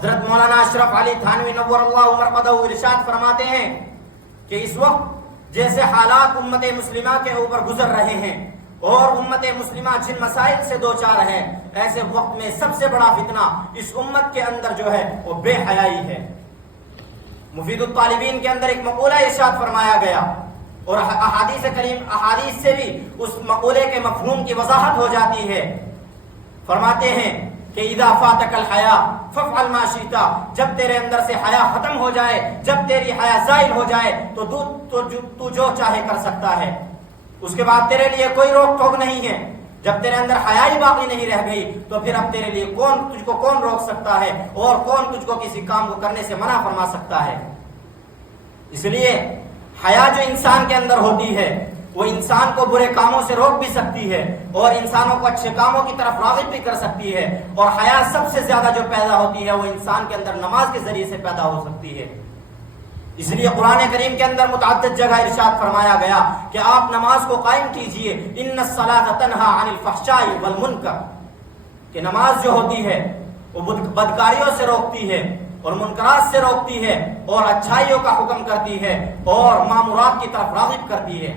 حضرت مولانا اشرف علی تھانوی نور اللہ مرقدہ ارشاد فرماتے ہیں کہ اس وقت جیسے حالات امت مسلمہ کے اوپر گزر رہے ہیں اور امت مسلمہ جن مسائل سے دوچار ہے، ایسے وقت میں سب سے بڑا فتنہ اس امت کے اندر جو ہے وہ بے حیائی ہے۔ مفید الطالبین کے اندر ایک مقولہ ارشاد فرمایا گیا اور احادیث سے بھی اس مقولے کے مفہوم کی وضاحت ہو جاتی ہے۔ فرماتے ہیں کہ اذا فاتک الحیا فافعل ما شئت، جب تیرے اندر سے حیا ختم ہو جائے، جب تیری حیا زائل ہو جائے تو جو چاہے کر سکتا ہے، اس کے بعد تیرے لیے کوئی روک ٹوک نہیں ہے۔ جب تیرے اندر حیا ہی باقی نہیں رہ گئی تو پھر اب تیرے لیے تجھ کو کون روک سکتا ہے اور کون تجھ کو کسی کام کو کرنے سے منع فرما سکتا ہے۔ اس لیے حیا جو انسان کے اندر ہوتی ہے وہ انسان کو برے کاموں سے روک بھی سکتی ہے اور انسانوں کو اچھے کاموں کی طرف راغب بھی کر سکتی ہے، اور حیا سب سے زیادہ جو پیدا ہوتی ہے وہ انسان کے اندر نماز کے ذریعے سے پیدا ہو سکتی ہے۔ اس لیے قرآن کریم کے اندر متعدد جگہ ارشاد فرمایا گیا کہ آپ نماز کو قائم کیجئے، ان الصلاۃ تنہی عن الفحشاء والمنکر، کہ نماز جو ہوتی ہے وہ بدکاریوں سے روکتی ہے اور منکرات سے روکتی ہے اور اچھائیوں کا حکم کرتی ہے اور مامورات کی طرف راغب کرتی ہے۔